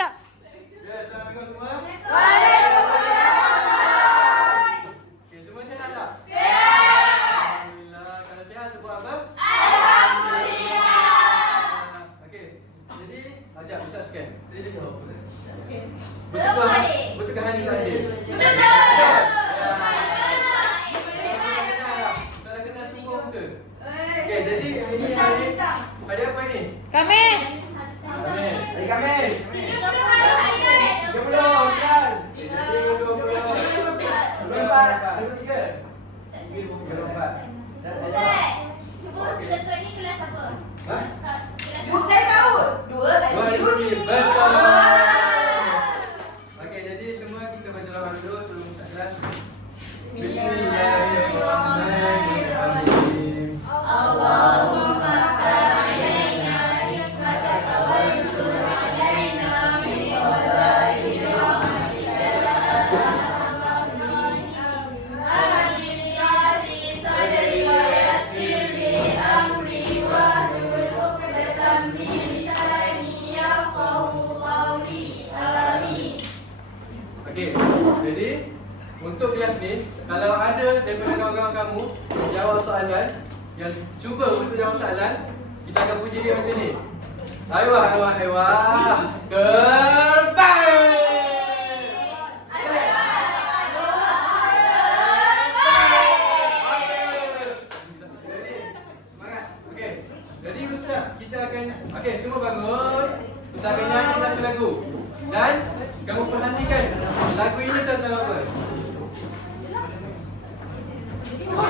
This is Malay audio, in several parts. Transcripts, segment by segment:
sekejap. Ya, assalamualaikum semua. Okey, semua sihat tak? Alhamdulillah. Kalau sihat sebut apa? Okey. Jadi, ajak Ustaz scan. Saya dia jawab. Okey. Betulkah Hani tak adil? Betul. Salah kenal semua betul. Okey, jadi ini hari apa ini? Kamil. Hari Khamis. Dia belum kan? Jadi 24, 23. Ha? Saya tahu. Dua lagi. Betul. Okey, jadi semua kita baca lawal dulu sebelum kita kelas. Bismillahirrahmanirrahim. Allahumma alaina hikmataka wa anshur alaina min khaza'in rahmatika Ahli sadri wa yassir li amri wa hlul 'uqdatam min lisani yafqahu qawli. Amin. Okey, jadi untuk kelas ni, kalau ada daripada kawan-kawan kamu yang jawab soalan, yang cuba untuk jawab soalan, kita akan puji dia macam ni. Aiwah. Terbaik! Jadi, semangat. Okey. Jadi Ustaz, kita akan semua bangun. Kita akan nyanyi satu lagu. Dan kamu perhatikan lagu ini tentang apa? Semua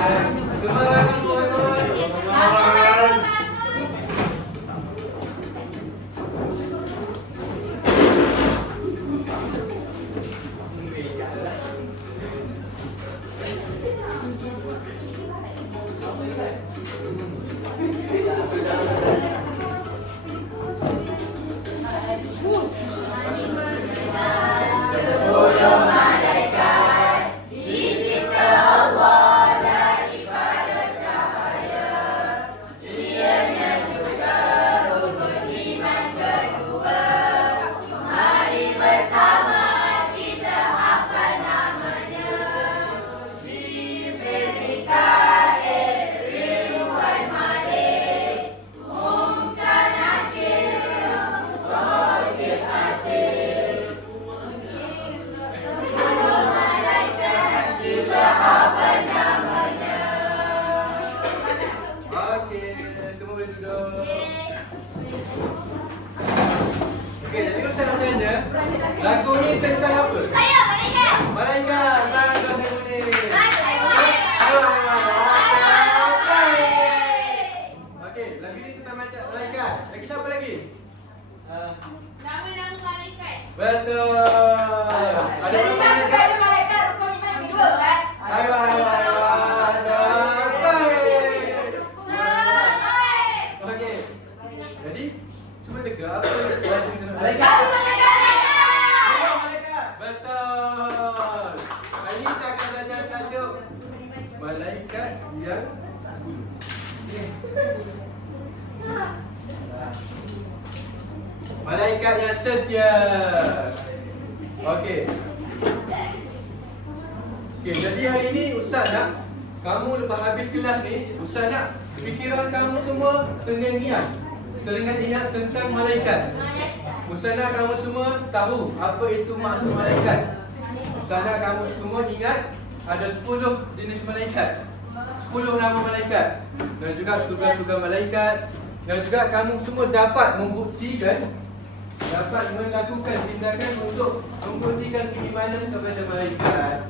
bangun. Okey, jadi Ustaz nak tanya, lagu ni tentang apa? Malaikat. Tangan dua saya boleh. Okey, lagu ni tentang malaikat. Lagi siapa lagi? Nama-nama malaikat. Betul. Ada berapa malaikat? Aiwah. Okey. Jadi, cuba teka apa yang malaikat. Betul. Hari ini saya akan belajar tajuk malaikat yang 10. Malaikat yang setia. Okey. Jadi hari ini Ustaz nak kamu lepas habis kelas ni, Ustaz nak fikiran kamu semua teringat tentang malaikat. Ustaz nak kamu semua tahu apa itu maksud malaikat. Ustaz nak kamu semua ingat ada 10 jenis malaikat, 10 nama malaikat, dan juga tugas-tugas malaikat, dan juga kamu semua dapat melakukan tindakan untuk membuktikan keimanan kepada malaikat.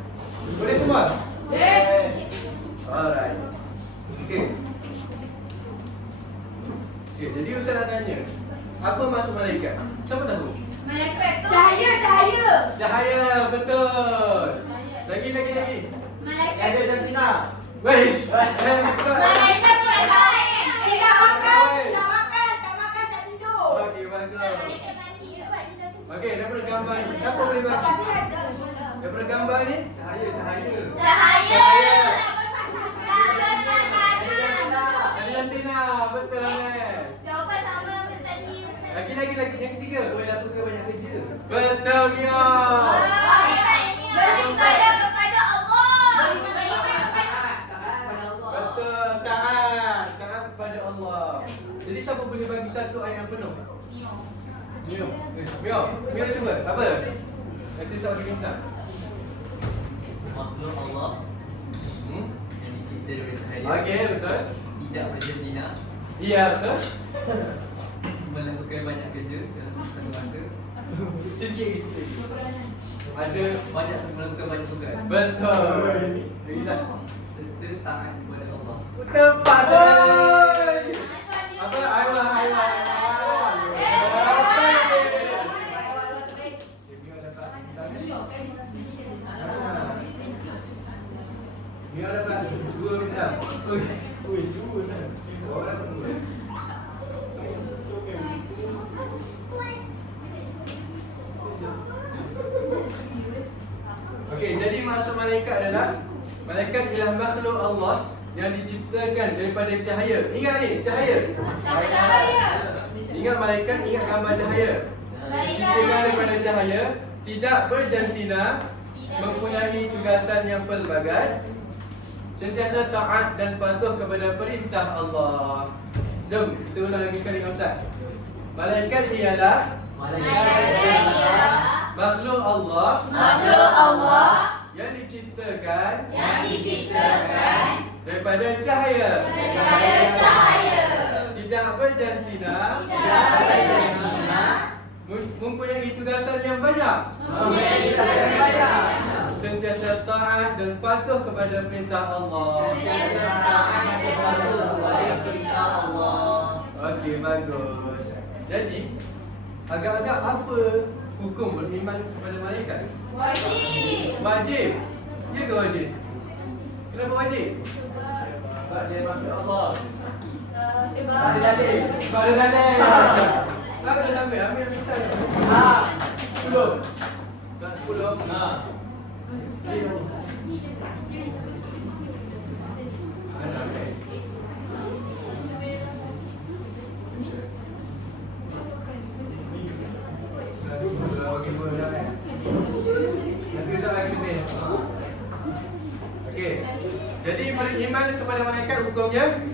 Boleh semua? Alright. Okey, jadi Ustaz nak tanya, apa maksud malaikat? Siapa tahu? Malaikat tu Cahaya, betul. Lagi. malaikat. Ada jantina. Weish. Betul. Malaikat tu Tidak makan, tak tidur. Okey, bagus. Malaikat mati dapat kita tu. Okey, daripada gambar ni, siapa boleh bantu? Kasih aja. Daripada gambar ni, cahaya. Cahaya. Ada jantina, betul kan? Jawapan sama macam tadi. Okey, Lagi yang ketiga. Boleh aku suka banyak kerja. Betul Mia. Beribadah kepada Allah. Betul, taat kepada Allah. Jadi siapa boleh bagi satu ayat yang penuh? Mio. Mio cuba. Apa? Nanti saya bagi bintang. Makhluk Allah yang dicipta daripada cahaya. Okey, betul. Tidak berzina. Iya, betul. Melakukan banyak kerja dalam satu masa. Sikit. Ada Banyak melakukan banyak tugas. betul. Jelas. Serta taat kepada Allah. Tepat sekali. Apa? Aiwa. Mia dapat 2 bintang. Ui, 2 dah. Orang dapat 2. Okey, jadi maksud malaikat adalah malaikat ialah makhluk Allah yang diciptakan daripada cahaya. Ingat ni, cahaya. Ingat malaikat, ingat gambar cahaya. Diciptakan daripada cahaya, tidak berjantina, mempunyai tugasan yang pelbagai, sentiasa taat dan patuh kepada perintah Allah. Jom, kita ulang lagi sekali dengan Ustaz. Malaikat ialah makhluk Allah yang diciptakan daripada cahaya. Tidak berjantina, mempunyai tugasan yang banyak, sentiasa taat dan patuh kepada perintah Allah. Okey, bagus. Jadi, agak-agak apa hukum beriman kepada malaikat? Wajib. Ya ke wajib? Kenapa wajib? Sebab dia makhluk Allah. Ada dalil. Ada dalil. Nak kena sampai ambil minta. 10. Tak 10. Okey. Jadi beriman kepada malaikat hukumnya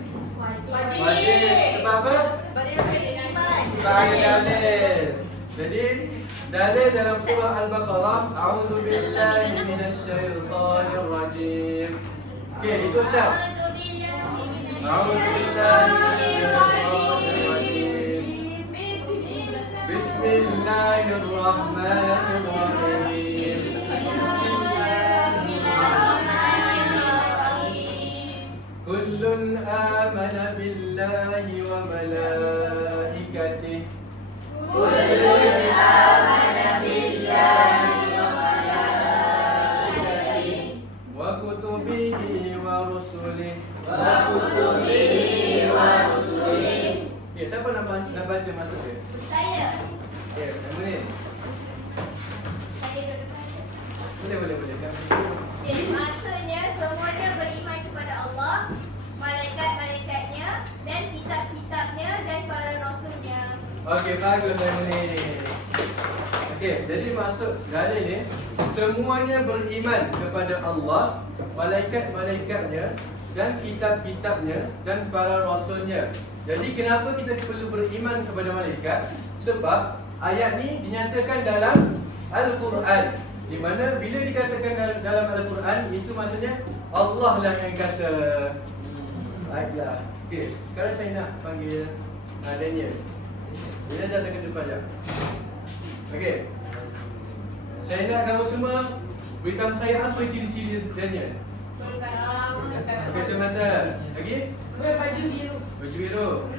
wajib. Sebab apa? Sebab ada dalil. Jadi dalil dalam surah Al-Baqarah, a'udzubillahi minasyaitonir rajim. Okey, itu Ustaz. A'udzubillahi minasyaitonir rajim. Bismillahirrahmanirrahim. Kullun amana billahi wa malaikatihi wa kutubihi wa rusulihi. Okay, siapa nak baca maksud dia? Saya. Okay, kamu ni. Boleh. Okay, maksudnya semuanya beriman kepada Allah, malaikat-malaikatnya dan kitab-kitabnya dan para rasulnya. Okey, bagus kamu ni. Okey, jadi maksud dalil ni, semuanya beriman kepada Allah, malaikat-malaikatnya dan kitab-kitabnya dan para rasulnya. Jadi kenapa kita perlu beriman kepada malaikat? Sebab ayat ni dinyatakan dalam Al-Quran, di mana bila dikatakan dalam Al-Quran, itu maksudnya Allah lah yang kata. Baiklah. Okey, sekarang saya nak panggil Daniel. Dia datang ke depan jap. Okey. Saya nak kamu semua beritahu saya apa ciri-ciri Daniel. Okey, semata. Lagi? Baju biru. Baju biru.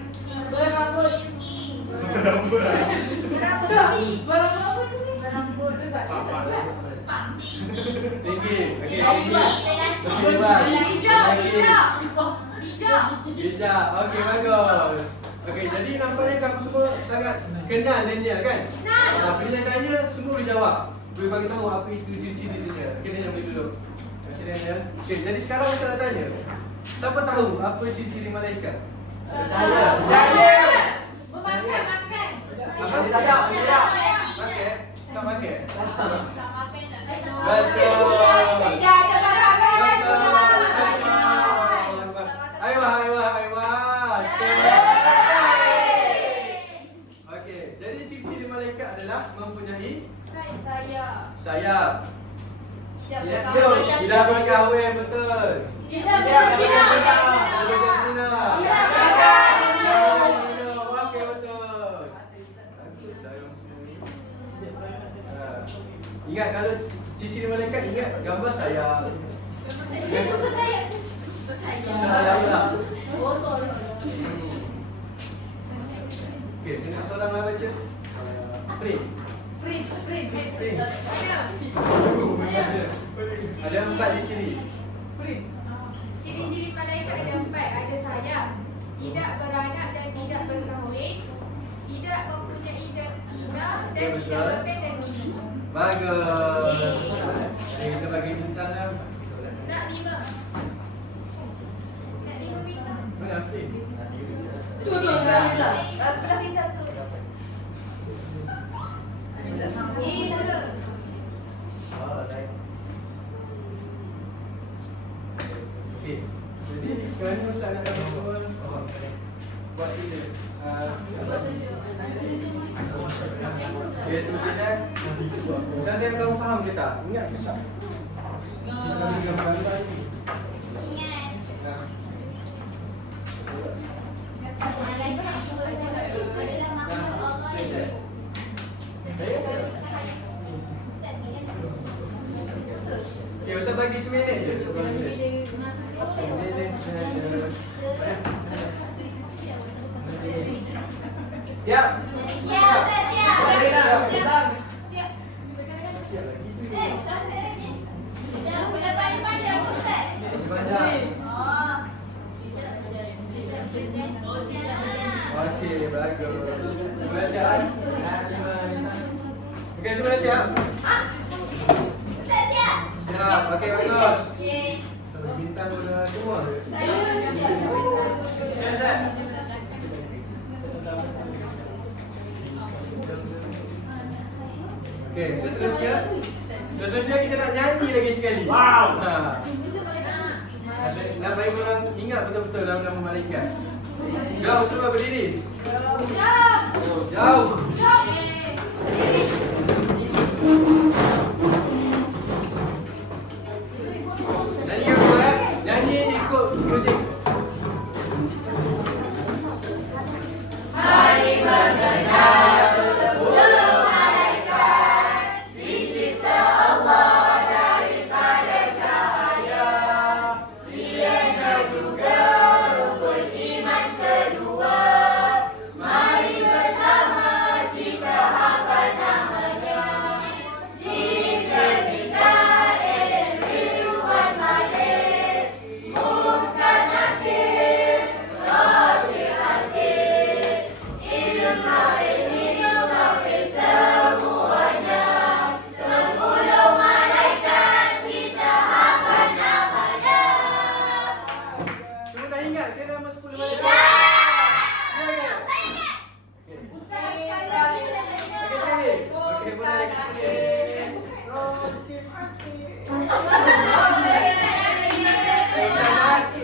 Berambut. Berambut. Berambut juga. Tinggi. Okey, tinggi. Lebih lebar. Hijau. Okey, bagus. Okey, jadi nampaknya kamu semua sangat kenal Daniel kan? Kenal. Bila saya tanya, semua boleh jawab. Boleh bagi tahu apa itu ciri-ciri Daniel. Okey, Daniel boleh duduk. Terima kasih Daniel. Okey, jadi sekarang saya nak tanya. Siapa tahu apa ciri-ciri malaikat? Saya. Memakan. Makan Sedap, sedap. Makan? Tak makan? Tak makan tak minum. Betul. Aywa. Okey, jadi ciri-ciri malaikat adalah mempunyai sayap. Tidak berkahwin, betul. Tidak berjantina. Okey, betul. Bagus dah yang sini. Ingat kalau ciri-ciri malaikat, ingat gambar sayap. Sayap lah. Okey, saya nak seorang lah baca. Print. Ada 4 ciri. Ciri-ciri malaikat ada 4. Ada sayap, tidak beranak dan tidak berkahwin, tidak mempunyai jantina dan tidak makan dan minum. Bagus. Kita bagi bintang dah. Nak 5. Nak 5 bintang. Mana Print? Tu sebelah bintang tu. Okey. Jadi sekarang ni Ustaz nak kata buat ini. Okey, tu kita. Ustaz dia kamu faham ke tak? Ingat ke tak? Kita bagi gambar ni. Ingat. Nah. Malaikat itu adalah makhluk Allah yang Okey, Ustaz bagi seminit je. Seminit saja. Siap. Siap. Tak ada lagi. Dah panjang Ustaz. Banyak. Oh. Tidak berjantina. Okey, bagus. Sebelah siap. Okey, sebelah siap. Ustaz siap. Siap. Okey, bagus. Okey. Sampai bintang sudah semua. Okey, seterusnya. Seterusnya kita nak nyanyi lagi sekali. Wow. Nak bagi orang ingat betul-betul nama malaikat. Jauh semua berdiri. Jauh. Nyanyi yang kuat. Nyanyi ikut muzik. Mari mengenal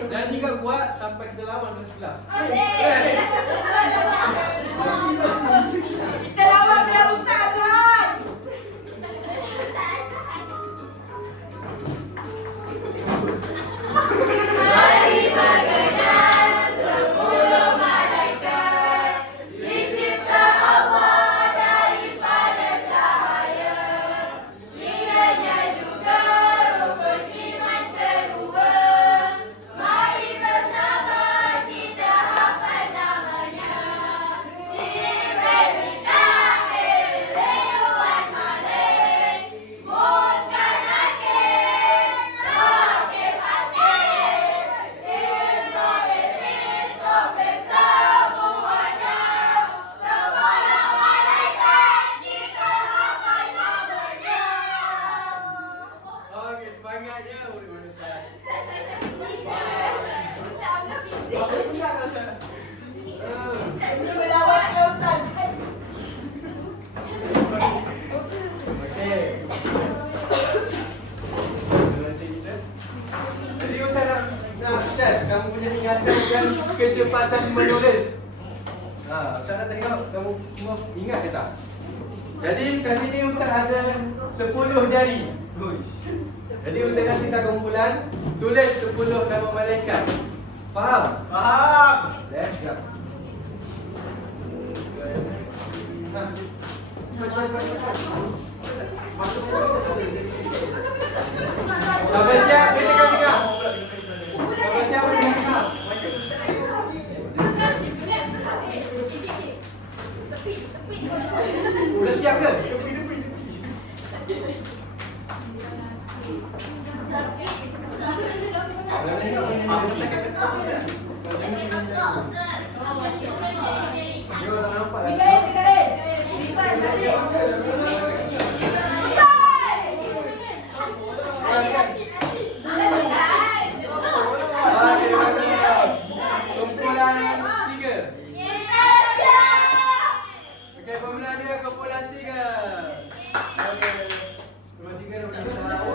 Nyanyi kau kuat sampai kita lawan ke sebelah. Kita lawan dia Ustaz Azhan. Mari mengenal 10 malaikat dicipta Allah daripada cahaya. Dianya juga rukun iman kedua. Mari bersama kita hafal namanya. Jibril, Mikail, Ridwan, Malik, Munkar, Nakir, Raqib, Atid, Israel, Israfil, semuanya. 10 malaikat kita hafal namanya. Okey, semangatnya. Boleh Ustaz. Kita berlawak ya Ustaz. kecepatan menulis. Ustaz nak tengok kamu semua ingat ke tak? Jadi kat sini Ustaz ada 10 jari. Jadi Ustaz nak cerita kumpulan, tulis 10 nama malaikat. Faham? Faham. Let's go. Sampai siap, kita tengah. Sampai siap, kita tengah. Udah siap ke? Kumpulan 3. Okey, pemenang dia kumpulan 3. Okey. Kumpulan 3 dah tahu.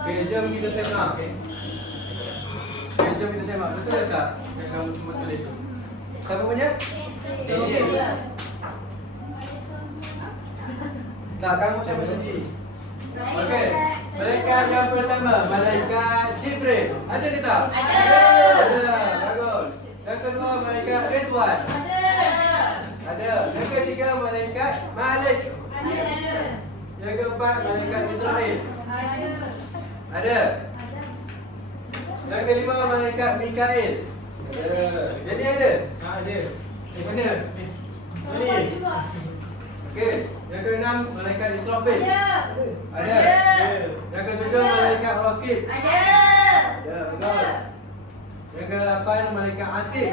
Okey, jom kita semak, okey. Okey, jom kita semak. Betul tak? Yang kamu cuma tulis tu. Siapa punya? Daniel. Tak, kamu siapa sendiri? Okey. Malaikat yang pertama, malaikat Jibril. Ada ke tak? Ada. Bagus. Yang kedua, malaikat Ridwan. Ada. Yang ketiga, malaikat Malik. Yang keempat, malaikat Israel. Ada. Yang kelima, malaikat Mikail. Jadi ada? Ada. Mana? Ni. Okey. Yang keenam, malaikat Israfil. Ada. Yang ketujuh, malaikat Raqib. Ada, betul. Yang ke-8, malaikat Atid.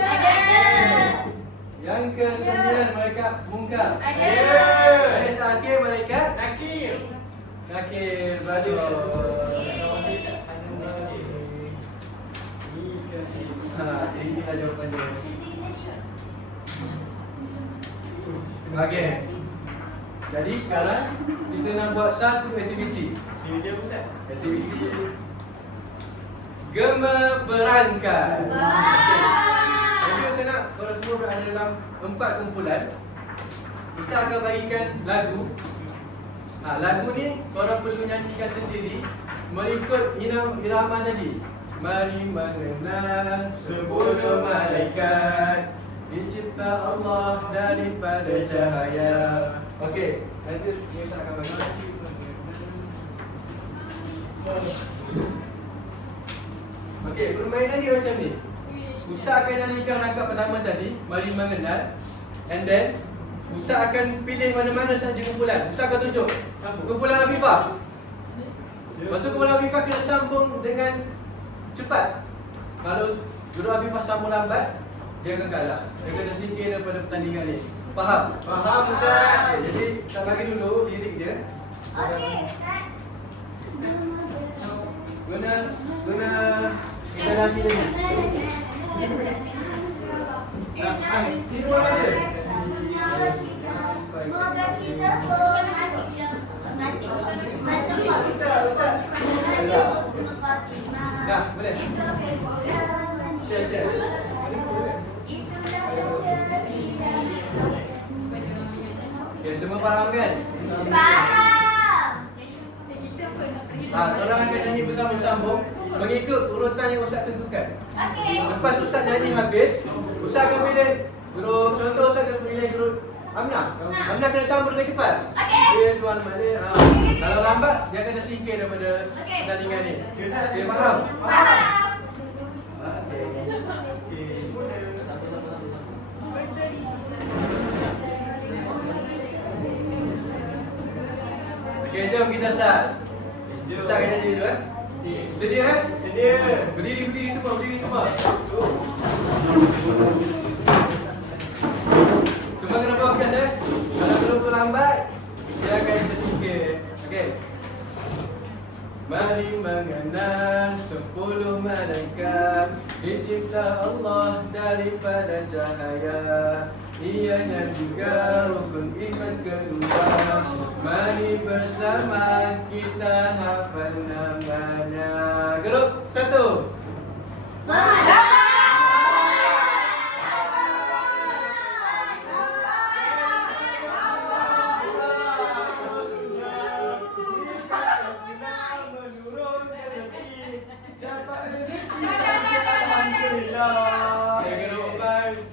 Yang ke-9, malaikat Munkar. Yang terakhir, malaikat Nakir. Bagus. Inilah jawapannya. Okey. Jadi sekarang kita nak buat satu aktiviti. Aktiviti Gema Berangkat. Jadi saya nak korang semua berada dalam 4 kumpulan. Ustaz akan bagikan lagu. Lagu ni korang perlu nyanyikan sendiri mengikut irama tadi. Mari mengenal 10 malaikat dicipta Allah daripada cahaya. Okey, nanti Ustaz akan bagi. Okey, permainan dia macam ni. Ustaz akan nyanyikan rangkap pertama tadi, mari mengenal. And then Ustaz akan pilih mana-mana sahaja kumpulan. Ustaz akan tunjuk kumpulan Afifah. Masuk kumpulan Afifah kena sambung dengan cepat. Kalau guru Afifah sambung lambat, dia akan kalah. Dia kena singkir daripada pertandingan ni. Faham? Faham, Ustaz. Jadi kita bagi dulu lirik dia. Guna intonasi dia. Di luar ada. Moga kita pun Dah, boleh. Share. Okay, semua faham kan? Korang akan nyanyi bersama-sama mengikut urutan yang Ustaz tentukan. Lepas Ustaz nyanyi habis, Ustaz akan pilih guru, contoh Ustaz akan pilih guru Amnah. Amnah kena sambung dengan cepat. Dia tuan mana? Kalau lambat, dia akan tersingkir daripada pertandingan ni. Okay, faham? Okay, jom kita start. Ustaz akan nyanyi dulu. Sedia kan? Berdiri semua. Cuma kena fokus Kalau terlambat, dia akan tersingkir. Okey. Mari mengenal 10 malaikat dicipta Allah daripada cahaya. Ianya juga rukun iman kedua. Mari bersama kita hafal namanya. Grup 1.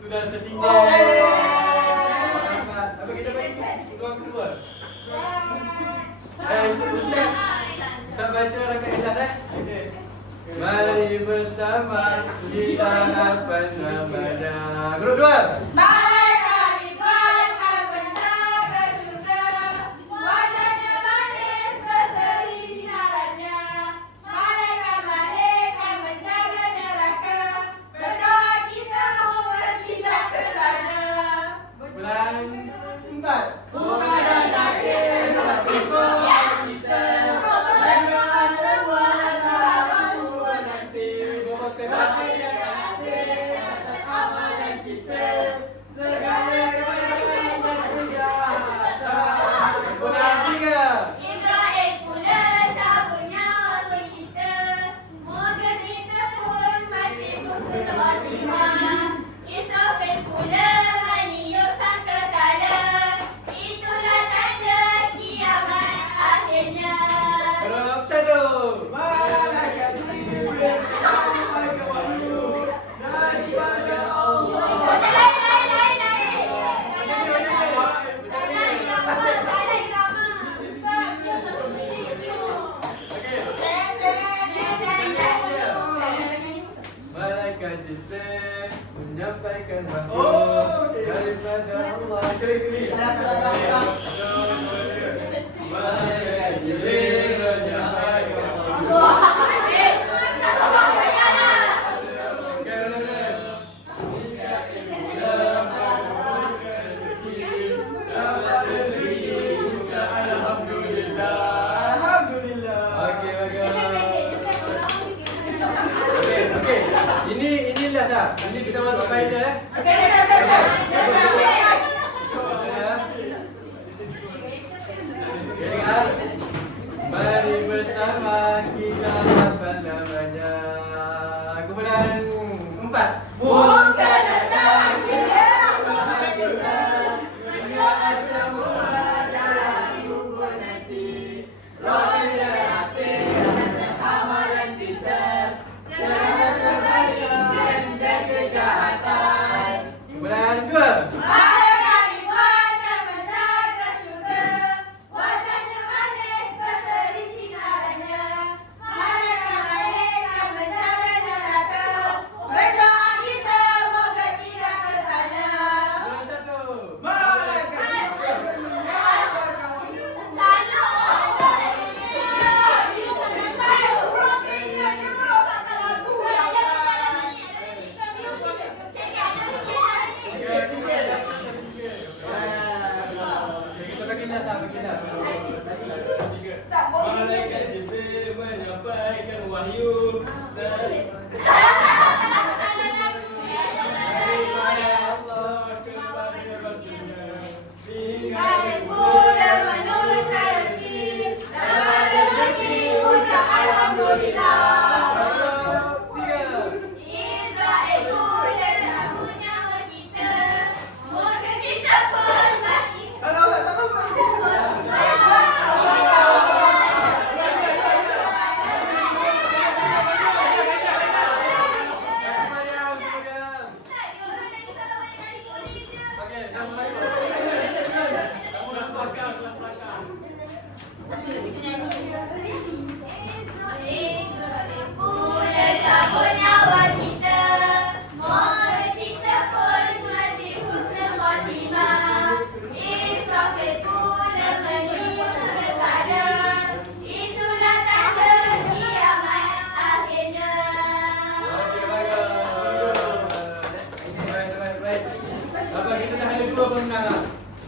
Sudah tersinggir. Apa kita bagi ruang kedua? Ustaz baca rakaat ikhlas Okey. Mari bersama kita hafal namanya. Grup 2. Menyampaikan wahyu daripada Allah. Malaikat Jibril menyampaikan wahyu. Inilah dah. Ini kita masuk final Okey. Mari bersama kita hafal namanya. Kemudian 4. Bukan datang kita mendoa semua dalam kubur nanti. Roh dan hati dan amalan kita segala kebaikan dan kejahatan. Kemudian 2. Malaikat Jibril menyampaikan wahyu dari Allah kepada Rasulnya. Dan menurunkan rezeki dapat rezeki ucap alhamdulillah.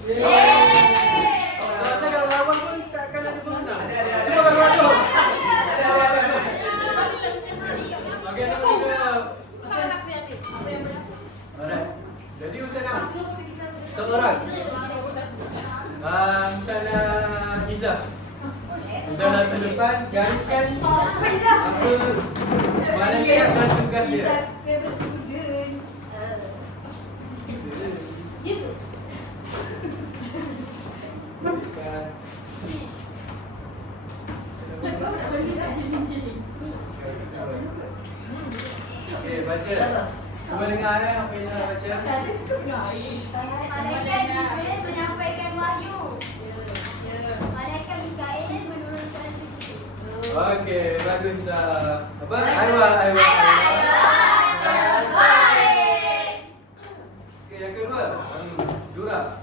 Rasa kalau lawan pun takkan ada pemenang. Ada. Cuba bagi waktu. Okey, nombor 3. Alright. Jadi Ustazah seorang. Ustazah Izzah. Ustazah ke depan gariskan apa malaikat dan tugas dia. Favorite student. Gariskan. Okey, baca. Cuba dengar apa yang nak baca. Malaikat Jibril menyampaikan wahyu. Malaikat Mikail menurunkan suci. Okey, bagus Zah. Apa? Aiwa. Okey, yang kedua. Dura.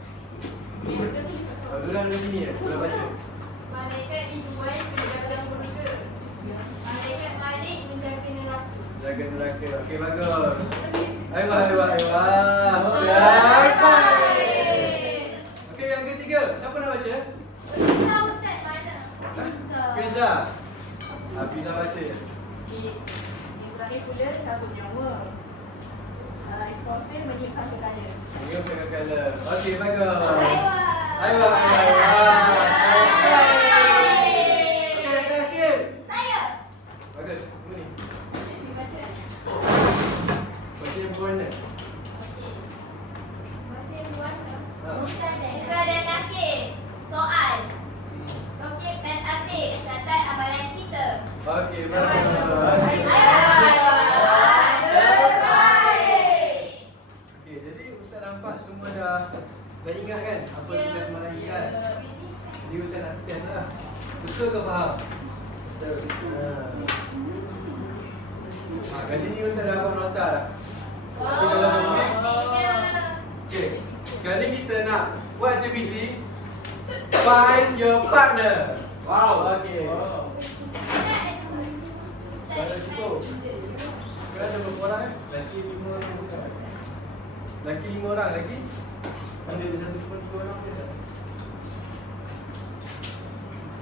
Dura ada sini ya. Dura baca. Malaikat dijual menjaga surga. Malaikat Malik menjaga neraka. Jaga neraka. Okey, bagus. Aiwa. Okey, yang ketiga. Siapa nak baca? Fiza Ustaz mana? Fiza. Fiza baca. Saya pula cabut nyawa. Eksportir menyim satu kali. Ini untuk color. Okey, bagus. Aiwa. Okey, yang terakhir. Saya. Bagus. Ini. Baca. Baca yang berwarna. Baca warna. Muka dan nakir. Soal. Rokib dan atik. Catat amalan kita. Okey, bagus. Okey, jadi Ustaz nampak semua dah ingat kan apa tugas malaikat. Jadi Ustaz nak test lah. Betul ke faham? Betul. Kat sini Ustaz dah buat nota dah. Tapi kalau okey, sekarang ni kita nak buat aktiviti find your partner. Wow, okey. Sekarang ada berapa orang eh? Laki 5 orang sekarang. Laki 5 orang lagi. Ada 1 orang ke tak?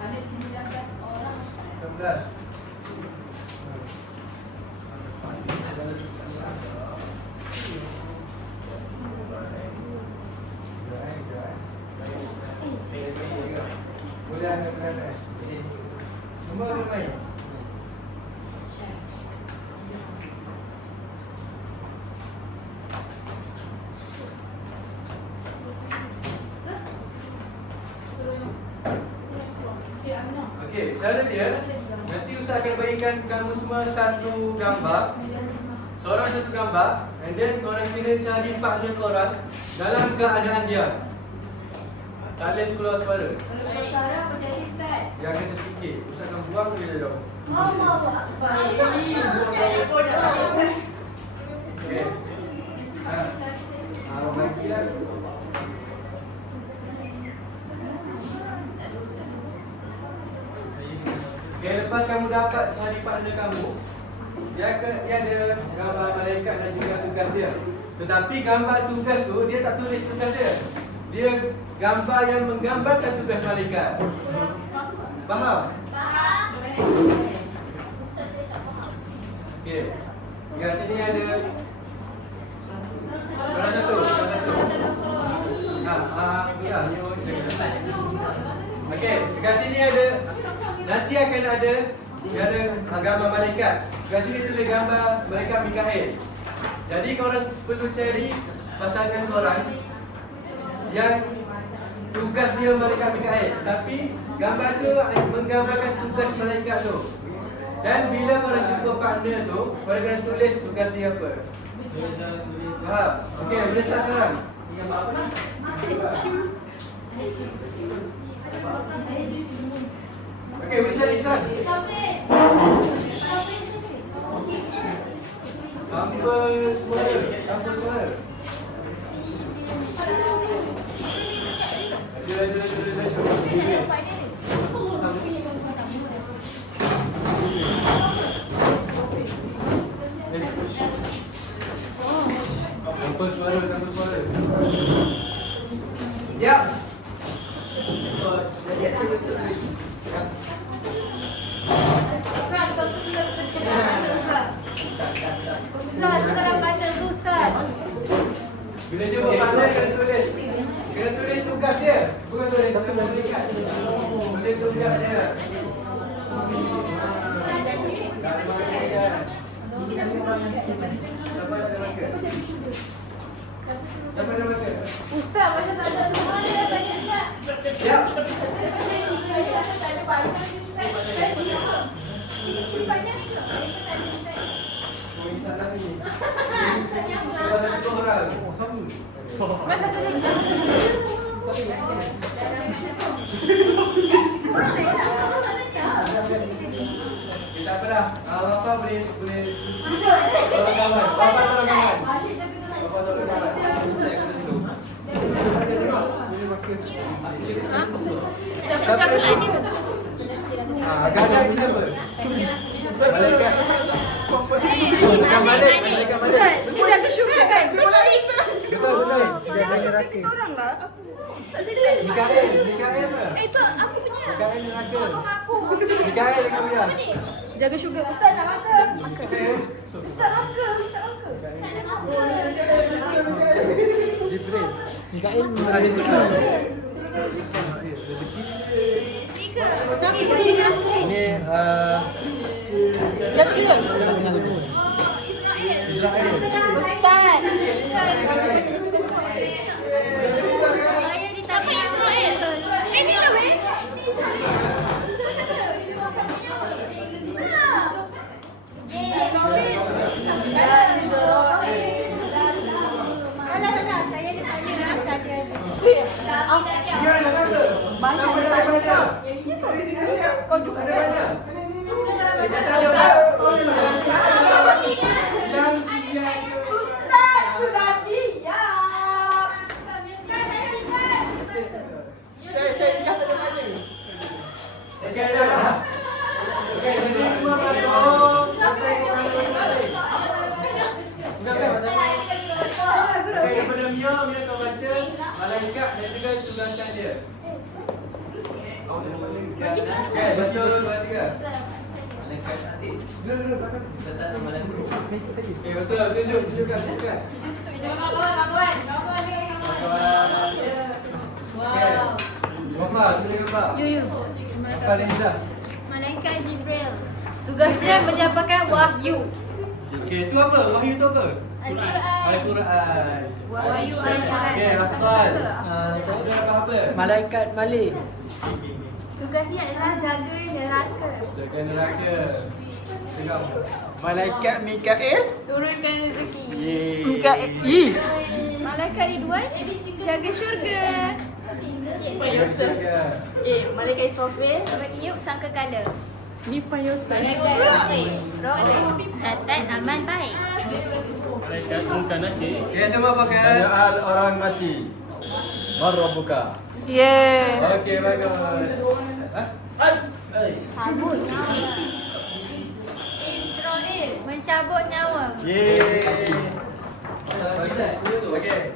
Ada 19 orang. 16. Semua ada main. Okey, cara dia nanti Ustaz akan bagikan kamu semua satu gambar. Seorang satu gambar, and then korang kena cari partner korang dalam keadaan dia. Tak boleh keluar suara. Kalau Sarah berjaya Ustaz. Dia akan tersikit. Ustaz akan buang dia jauh. Okey. Bagi lah. Okay, lepas kamu dapat cari partner kamu, dia ada gambar malaikat dan juga tugas dia. Tetapi gambar tugas tu, dia tak tulis tugas dia. Dia gambar yang menggambarkan tugas malaikat. Faham? Faham? Ustaz saya tak faham. Okey. Kat sini ada salah satu. Okey, kat sini ada, nanti akan ada gambar malaikat. Kat sini tulis gambar malaikat Mikail. Jadi korang perlu cari pasangan korang yang tugas dia malaikat Mikail, tapi gambar tu menggambarkan tugas malaikat tu. Dan bila korang jumpa partner tu, korang kena tulis tugas dia apa. Faham? Okey, boleh start sekarang. Okey, boleh start sekarang. Tanpa suara, tanpa suara. Tanpa suara, tanpa suara. Siap. dia. Bukan tu dia. Boleh tunjuk dia. Siapa nama dia? Ustaz, macam tak ada semua dia tanya Ustaz. Ya. Tak ada banyak Ustaz. Oh, insyaAllah ni. Kalau ada 2 orang. Oh, sama. Mana satu lagi? Tak apa dah. Bapa boleh tolong kawan. Bapa tolong kawan. Bapa tolong kawan. Siapa jaga syukur? Agak-agak ni siapa? Malaikat. Malaikat balik. Malaikat balik. Dia jaga syukur kan? Betul, betul. Jaga neraka. Orang lah. Mikael. Mikael apa? Itu aku punya. Mikael neraka. Aku. Mikael dengan Mia. Jaga syukur. Ustaz nak makan. Mikael. Ustaz makan. Jibril. Mikael rezeki. Tiga. Siapa yang neraka? Ini Neraka. Israel. Israel. Ustaz. Saya ditanya Israel. Ini nama saya ditanya rasa dia. Dia ada kata. Banyak banyak. Kau juga ada banyak. Ustaz, sudah siap. Saya ingat ada mana. Okey dah. Okey, jadi semua pelajar. Okey, daripada Mia kau baca malaikat dan juga tugasan dia. Okey, baca 2 3. Malaikat cantik. Dulu belakang. Kita tak nama lagu. Okey, betul. Tunjukkan. Kawan-kawan. Okey. Bapak, tunjukkan Bapak. You. Bapak Lenza. Malaikat Jibril. Tugasnya menyampaikan wahyu. Okey, itu apa? Wahyu tu apa? Al-Quran. Al-Quran. Wahyu Al-Quran. Okey, Hassan. Ada apa? Malaikat Malik. Tugasnya adalah jaga neraka. Jaga neraka. Tengok. Malaikat Mikael. Turunkan rezeki. Mikael. Malaikat Ridwan jaga syurga. Jaga. Malaikat Israfil. Meniup sangkakala. Nifah Yusuf. Malaikat Rohim catat aman baik. Malaikat Muka Nakir. Okey, semua pakai. Banyak orang mati. Marabbuka. Okey, bagus. Cabut nyawa. Israel mencabut nyawa. Yeay. Okey.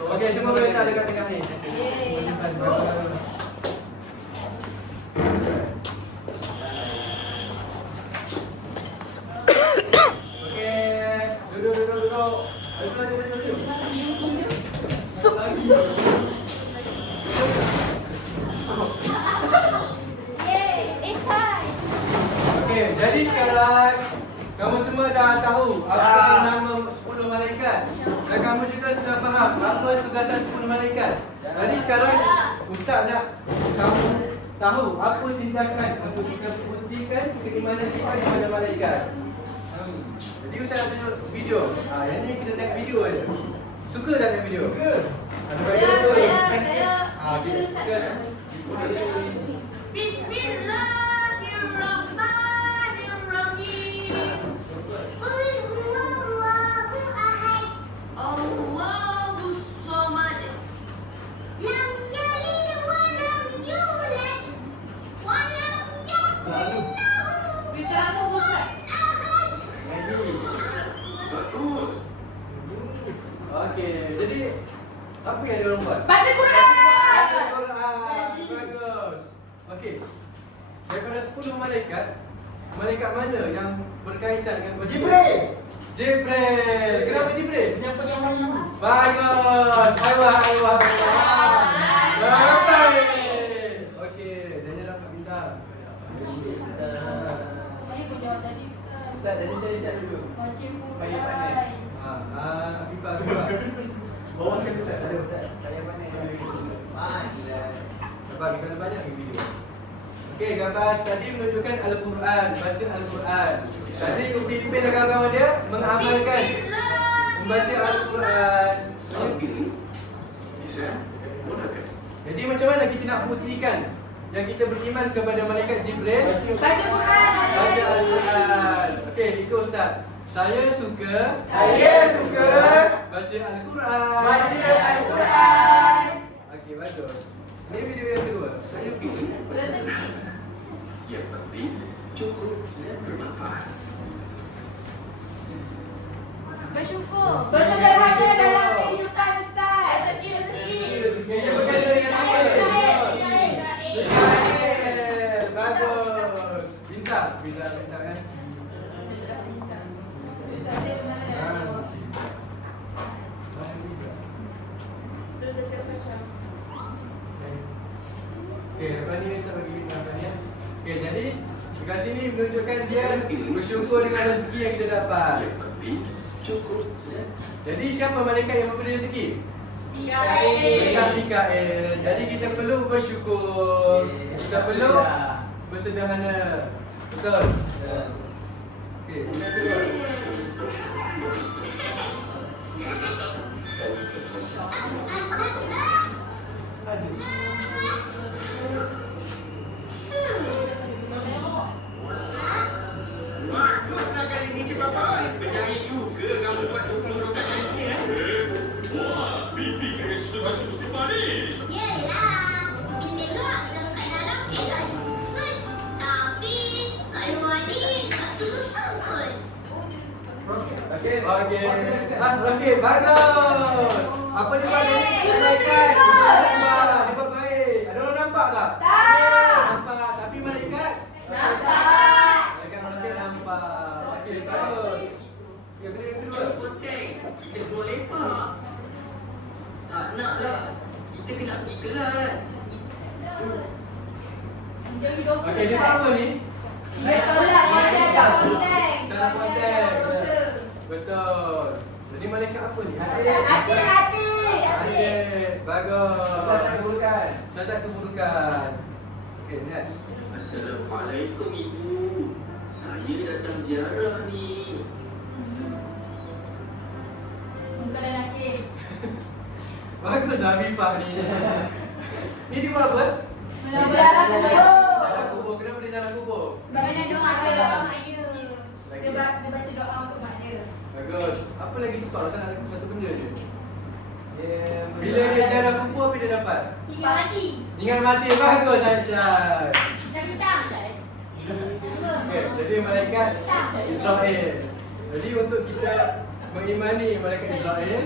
Okey, semua boleh letak dekat tengah ni. Okey, duduk. Maju. Okey, jadi sekarang kamu semua dah tahu apa nama 10 malaikat dan kamu juga sudah faham apa tugasan 10 malaikat. Jadi sekarang Ustaz nak kamu tahu apa tindakan untuk kita buktikan keimanan kita kepada malaikat. Jadi Ustaz nak tunjuk video. Yang ni kita tengok video aja. Suka tak tengok video? Suka. Ada baik tu. Bismillahirrahmanirrahim. Qul huwallahu ahad. Allahus samad. Lam yalid wa lam yulad wa lam yakul lahu kufuwan ahad. Okey, jadi apa yang dia orang buat? Baca Quran. Baca Quran. Bagus. Okey. Daripada 10 malaikat, malaikat mana yang berkaitan dengan baca Jibril. Jibril. Kenapa Jibril? Yang pegang wahyu. Bagus. Aywa. Baik. Okey, Daniel dapat bintang. Saya pun jawab tadi Ustaz. Ustaz, tadi saya siap dulu. Baca Payah Quran. pandai. Afifah. Bawah kena cak. Ada Ustaz, saya pandai. Sebab kita banyak ni video. Okey, gambar tadi menunjukkan Al-Quran, baca Al-Quran. Tadi Upin dan kawan-kawan dia mengamalkan membaca Al-Quran. Jadi macam mana kita nak buktikan yang kita beriman kepada malaikat Jibril? Baca Quran. Baca Al-Quran. Okey, ikut Ustaz. Saya suka baca Al-Quran. Baca Al-Quran. Okey, bagus. Ini video yang kedua. Saya pilih bersenang. Yang penting cukup dan bermanfaat. Bersyukur. Bersederhana dalam kehidupan Ustaz. Rezeki dia berkaitan dengan apa? Gael. Bagus. Bintang kan? Ustaz, saya di mana dah? Okey, lepas ni saya bagi bintang tadi ya. Okey, jadi dekat sini menunjukkan dia bersyukur dengan rezeki yang kita dapat. Yang penting cukup dan Jadi siapa malaikat yang memberi rezeki? Mikael. Malaikat Mikael. Jadi kita perlu bersyukur. Kita perlu bersederhana. Betul? Okey, yang kedua. Aduh. bagus nak kali ni Cik Papai. Berjaya juga kamu buat 20 rokat lagi ya. Wah, bibi kena susu muslimah ni. Yelah, Upin tengok dalam kat dalam elok susut. Tapi kat luar ni tak tu susut pun. Okey. Okey, bagus. Apa dia buat ni? Malaikat. Dia buat baik. Ada orang nampak tak? Tak. Nampak. Tapi malaikat? Nampak. Malaikat nampak. Okey, bagus. Okey, benda yang kedua. Poteng, kita keluar lepak. Nak lah. Kita kena pergi kelas. Menjauhi dosa. Okey, dia buat apa ni? Dia tolak dia ada konten. Dalam konteks. Dosa. Betul. Jadi malaikat apa ni? Hati. Adil. Bagus. Catat keburukan. Catat keburukan. Okey, lihat. Assalamualaikum Ibu. Saya datang ziarah ni. Muka lelaki. Bagus Afifah ni. Ni dia buat apa? Ziarah kubur. Ziarah kubur. Kenapa dia ziarah kubur? Sebab dia doa Ada dia. mak dia. Dia baca doa untuk mak dia. Bagus. Apa lagi tukar? Saya ada satu benda je. Bila dia ziarah kubur, apa dia dapat? Hingga mati. Ingat mati. Bagus Aisyah. Kita. Okay, jadi malaikat Israel. Jadi untuk kita mengimani malaikat Israel,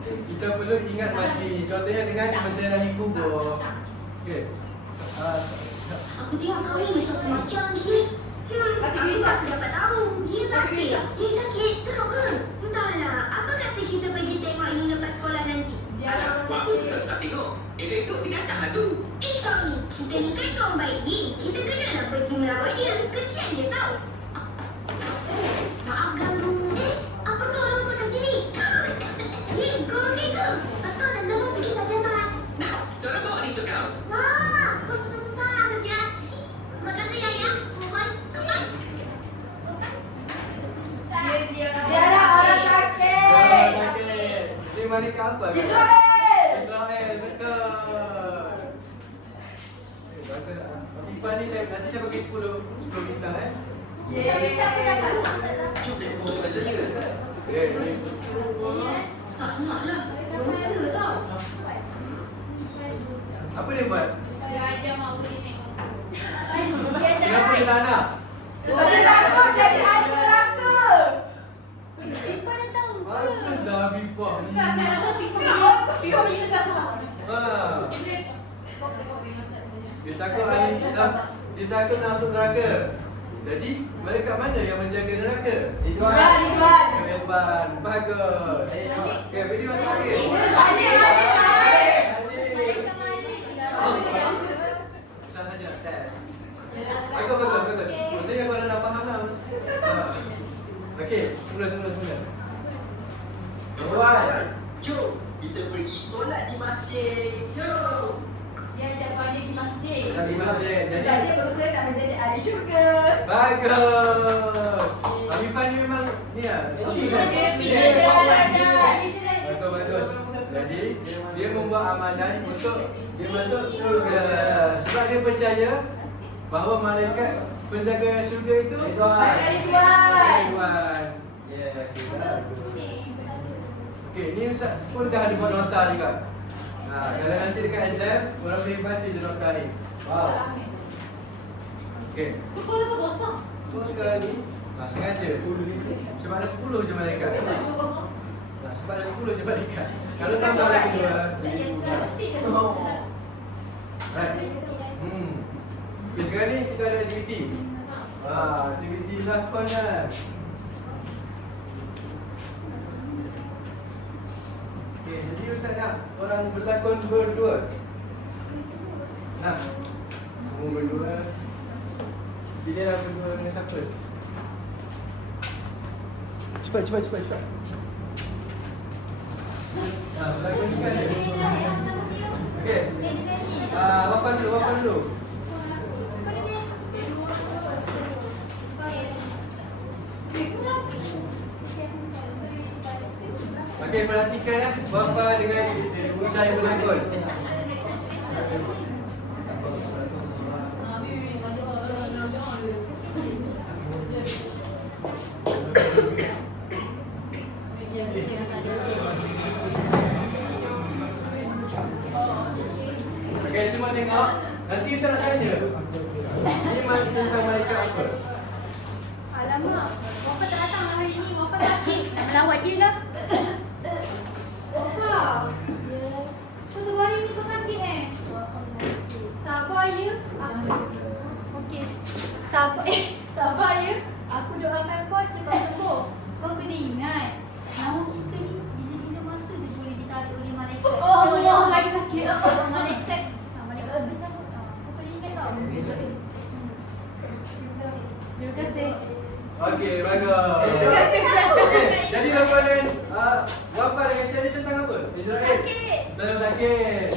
kita perlu ingat mati. Contohnya dengan menziarahi kubur. Okey. Aku tengok kau ni besar semacam ni. Aku tak dapat tahu. Dia sakit. Dia sakit. Teruk ke? Entahlah. Apa kata kita pergi tengok you lepas sekolah nanti? Ziarah orang Wah, sakit. saya tak tengok. Esok dia datanglah tu. Kau ni. Kita ni kan kawan baik ni. Kita kenalah pergi merawat dia. Kesian dia tau. Maaf ganggu. Apa kau orang buat kat sini? Kau okey ke? Atau nak tolong sikit saja tak? Nah, kita orang bawa ni untuk kau. Wah, susah-susah saja. Makasih ayah. Mohon. Kapan? Ziarah orang sakit. Jadi malaikat apa? Israel. Israel, betul. Bagus. Afifah ni nanti saya bagi 10 bintang Jom tengok foto dengan saya. Tak nak lah. Dosa tau. Apa dia buat? Dia ajar mak dia tengok. Dia ajar Kenapa dia tak nak? Sebab dia takut jadi ahli neraka. Ipa dah tahu. Bagus dah Afifah. Saya rasa video ni sama. Dia takut ahli Islam, dia takut masuk neraka. Jadi, malaikat mana yang menjaga neraka? Ridwan. Ridwan. Bagus. Okey, video masuk lagi. Adil. Baik sama ni. Okey, semula. Kawan, jom kita pergi solat di masjid. Jom. Dia ajak kau ada di masjid. Tadi masjid. Sebab Jadi dia berusaha nak menjadi ahli syurga. bagus. Habifan ni memang ni lah. Bagus. Jadi dia membuat amalan untuk dia masuk syurga. Sebab dia percaya bahawa malaikat penjaga syurga itu Tuhan. Ya, okey, ni Ustaz pun dah ada buat nota juga. Kalau nanti dekat exam, korang boleh baca je nota ni. Wow. Okey. So sekarang ni sengaja sebab ada 10 je malaikat. Sebab ada 10 je malaikat. Kalau tambah lagi 2 right. Okay, sekarang ni kita ada aktiviti. Aktiviti lakon lah. Okay, jadi Ustaz nak orang berlakon berdua. Nak? Kamu berdua. Pilihlah berdua dengan siapa? Cepat. Berlakon juga ni. Okay. Wapan dulu. Okey, perhatikan ya, bapa dengan saya berlakon. Okey, semua tengok. Nanti saya nak tanya. Ini tentang malaikat apa? Alamak, Wafat tak datang hari ni. Wafat sakit. Nak melawat dia lah. Wafat. Satu hari ni kau sakit Sabar ya. Okey. Sabar ya. Aku doakan kau cepat sembuh. Kau kena ingat, nyawa kita ni bila-bila masa je boleh ditarik oleh malaikat. Allah, lagi sakit. Malaikat bercakap. Kau kena ingat tau. Terima kasih. Okey, bagus. Okey, jadi lakonan Wafa dengan Syari tentang apa? Israel. Tentang sakit.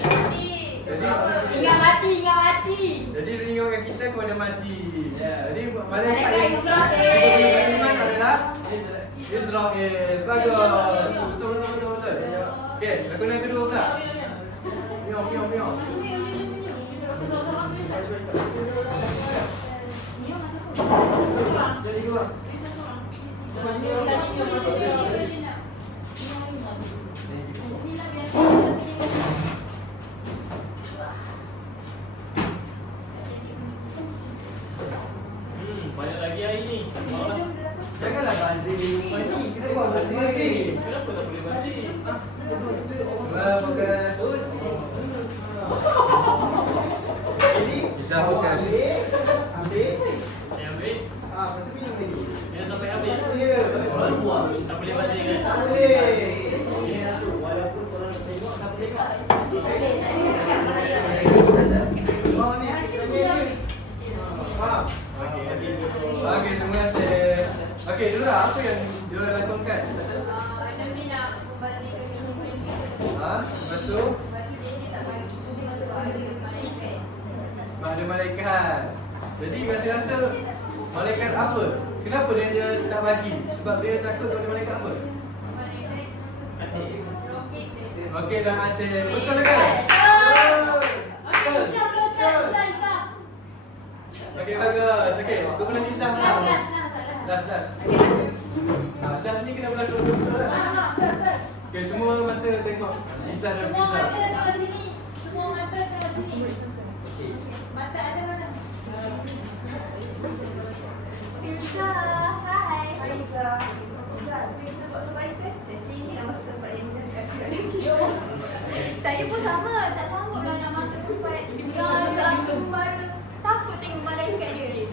Jadi Ingat mati. Jadi mengingatkan kita kepada mati. Ya. Jadi Malaikat malaikat Israel. iman adalah Israel. Bagus. Betul. Okey, lakonan kedua pula. Miau. Jadi dua. Banyak lagi hari ni. Janganlah bazir. Kita buat bazir. Kenapa tak boleh balik? Bagus. Bisa fokus. Saya ambil. Masa minum lagi. Dia sampai habis. Ya. Orang buang. Tak boleh balik kan? Tak boleh. Walaupun korang tengok, tak boleh tengok. Oh ni, faham? Okey, terima kasih. Okey, Dora, apa yang Dora lakonkan? Nabi nak membalikkan minuman dia. Lepas tu Sebab tu dia tak bagi. Dia masuk ada malaikat. ada malaikat. Jadi rasa-rasa malaikat apa? Kenapa dia tak bagi? Sebab dia takut pada malaikat apa? Malaikat roket dia. Okey, dah ada. Betul kan? Betul. Okey, bagus. Okey, kau kena pisah pula. Last. Last ni kena berlaku betul lah. Okey, semua mata tengok. Pisah dan Semua pisah. mata tengok sini. Semua mata tengok sini. Mata ada mana? Firza, hai. Saya pun sama, tak sanggup lah nak masuk tempat yang aku baru. Takut tengok malaikat dia.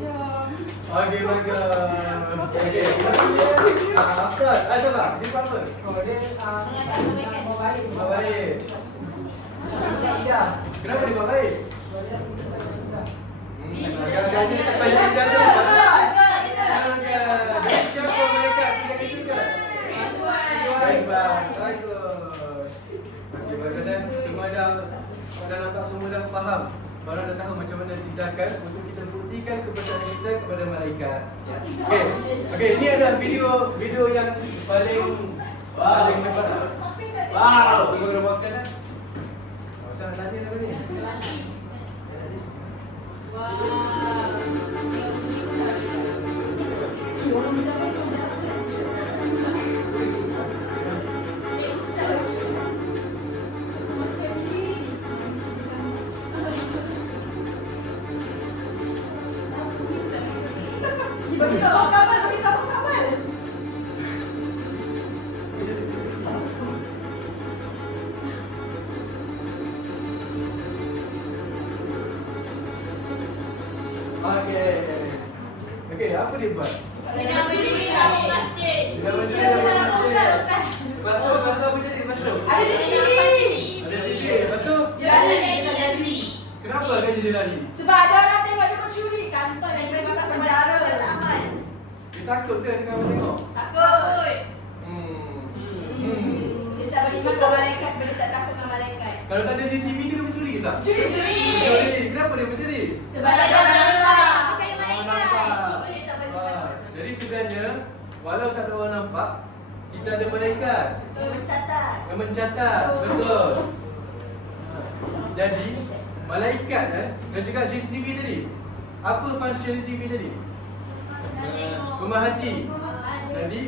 Jom. Okey, bagus. Okey. After. Sabar. Dia buat apa? Buat baik. Kenapa dia buat baik? Agak-agak ni tak payah dia tu. Okey. dah nampak semua dah faham, baru dah tahu macam mana tindakan untuk kita buktikan kepercayaan kita kepada malaikat. Ya. Okey, ini adalah video yang paling hebat. Wow. Tunggu kena makan dah. Macam tadi apa ni? Okey, apa dia buat? Dia berdiri kamu masjid. Dia berdiri dalam masjid. Lepas tu apa jadi? Lepas tu? Ada CCTV. Ada CCTV. Lepas tu? Dia lari. Kenapa kan dia lari? Sebab ada orang tengok dia mencuri kantor dan dia masuk penjara. Dia takut ke dengan orang tengok? Takut. Hmm. Dia tak beriman kepada malaikat sebab dia tak takut dengan malaikat. Kalau tak ada CCTV dia mencuri ke tak? Curi. Mencuri. Kenapa dia mencuri? Sebab dia tak nampak. Jadi sebenarnya walau tak ada orang nampak, kita ada malaikat Betul, mencatat. yang mencatat. Betul. Jadi malaikat dan juga CCTV tadi. Apa fungsi CCTV tadi? Pemerhati. Jadi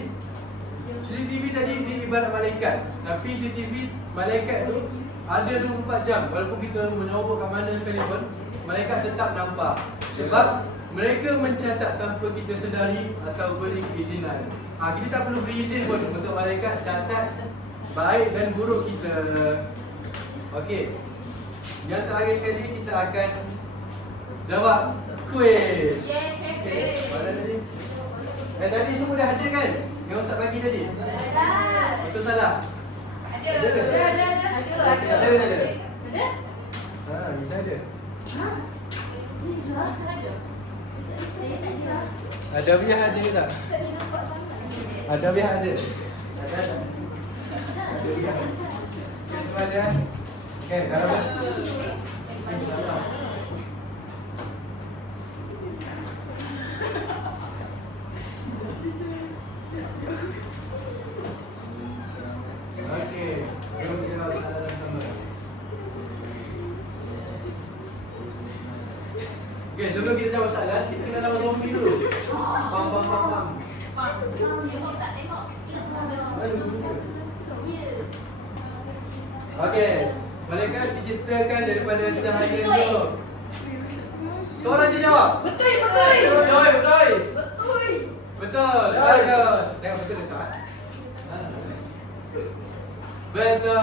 CCTV tadi dia ibarat malaikat. Tapi CCTV malaikat tu ada 24 jam. Walaupun kita menyobok kat mana sekalipun, malaikat tetap nampak. Sebab mereka mencatat tanpa kita sedari atau beri keizinan. Kita tak perlu beri izin pun untuk malaikat catat baik dan buruk kita. Okey. Yang terakhir sekali kita akan jawab kuis. Okey. Mana tadi? Tadi semua dah hadir kan? Yang Ustaz bagi tadi? Betul salah? Ada. Ada. Ni saja. Ada biar ada tak? Ada biar ada. Ada biar. Okey, semua ada. Okey, kalau dah. Okey, jom kita jawab soalan pertama. Okey, sebelum kita jawab soalan, kita kena dapat rompi dulu. Pam. Okey, malaikat diciptakan daripada cahaya nur. Seorang je jawab. Betul. Betul. Betul. Bagus. Tengok betul tak? Betul.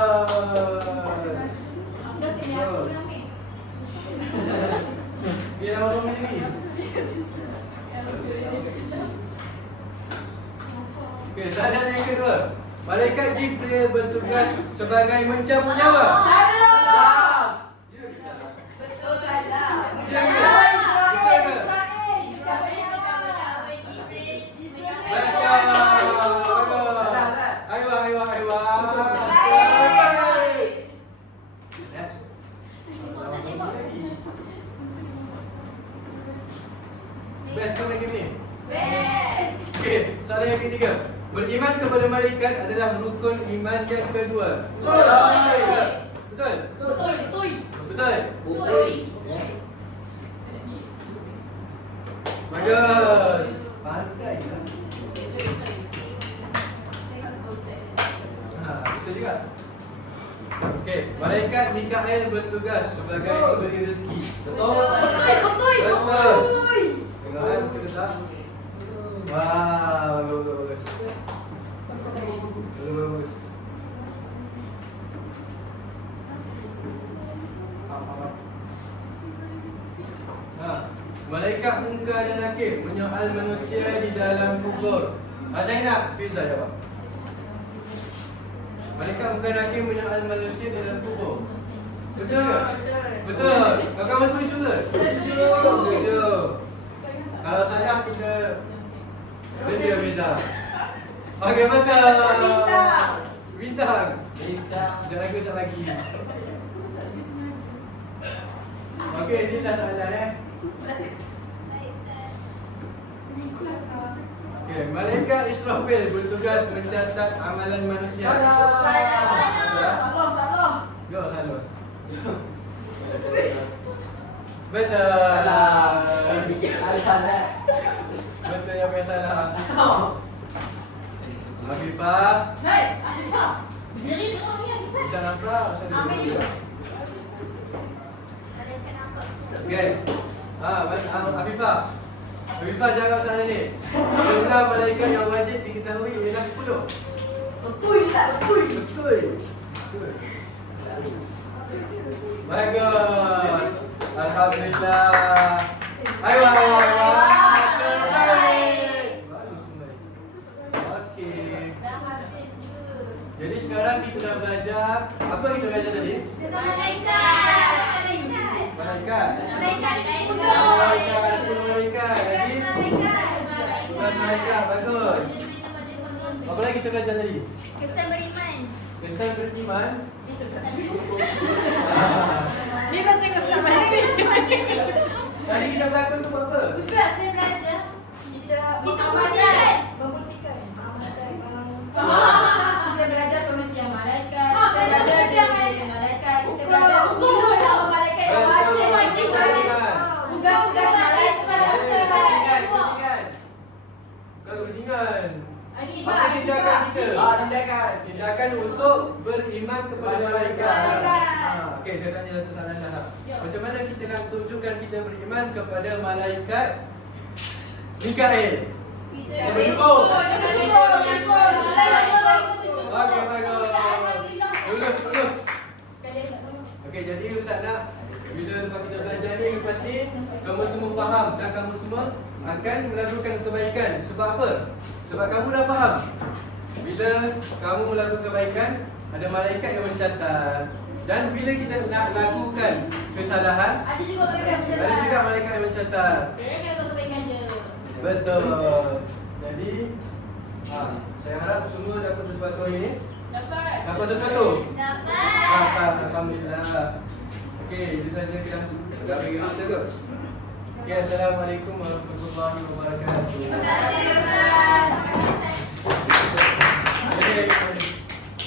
Dah sini aku kena ambil. Biar dapat rompi ni. Okey, soalan yang kedua. Malaikat Jibril bertugas sebagai mencabut nyawa. Salah. Betul salah. Israel. Best kau ni. Best. Okey, soalan yang ketiga. Beriman kepada malaikat adalah rukun iman yang kedua. Betul? Bagus. Pandai kan? Betul juga. Okey, malaikat Mikael bertugas sebagai pemberi rezeki. Betul. Betul. Dengar betul tak? Wah, bagus. Bagus. Malaikat Munkar dan Nakir menyoal manusia di dalam kubur. Saya nak Firza jawab. Malaikat Munkar dan Nakir menyoal manusia di dalam kubur. Betul ke? Betul. Kau kawan setuju ke? Setuju. Kalau salah kita dia Firza. Okey, betul. Bintang. Jangan lagi. Okey, ini dah soalan Okey, malaikat Israfil bertugas mencatat amalan manusia. Salah. Go, salah. Betul. Betul yang punya salah. Habibah, Hei, Afifah. Berdiri semua ni, Afifah. bisa nampak? Ambil juga. Okey. Habibah. Habibah jawab soalan ni. Jumlah malaikat yang wajib diketahui ialah 10. Betul tak? Betul. Betul. Bagus. Alhamdulillah. Ayo. Terbaik. Bagus Sumai. Okey. Dah habis ke? Jadi sekarang kita dah belajar. Apa kita belajar tadi? Malaikat. Malaikat. Malaikat. Malaikat. 10 malaikat. Jadi bukan malaikat. Bagus. Apa lagi kita belajar tadi? Kesan beriman. Kesan beriman. Ni macam kesan beriman. Tadi kita berlakon tu buat apa? Ustaz, saya belajar. Kita belajar. Kita belajar pengertian malaikat. Ah, Kita belajar belajar pengertian jenis malaikat. Kita Bukan. belajar semua nama malaikat yang wajib. Tugas-tugas malaikat. Kepentingan. Bukan kepentingan. Apa tindakan kita? Tindakan untuk beriman kepada malaikat. Okey, saya tanya satu soalan dah. Macam mana kita nak tunjukkan kita beriman kepada malaikat Mikael? Bersyukur. Okey, bagus. Lulus. Okey, jadi Ustaz nak bila lepas kita belajar ni, lepas ni kamu semua faham dan kamu semua akan melakukan kebaikan. Sebab apa? Sebab kamu dah faham. Bila kamu melakukan kebaikan, ada malaikat yang mencatat. Dan bila kita nak lakukan kesalahan, Ada juga malaikat ada berjalan. juga malaikat yang mencatat. Dia kena tahu kebaikan je. Betul. Jadi saya harap semua dapat sesuatu hari ni. Dapat. Dapat sesuatu? Dapat. Dapat, alhamdulillah. Okey, itu saja kita dah beri kita tu. Okey, assalamualaikum warahmatullahi wabarakatuh. Terima kasih Ustaz. Okey.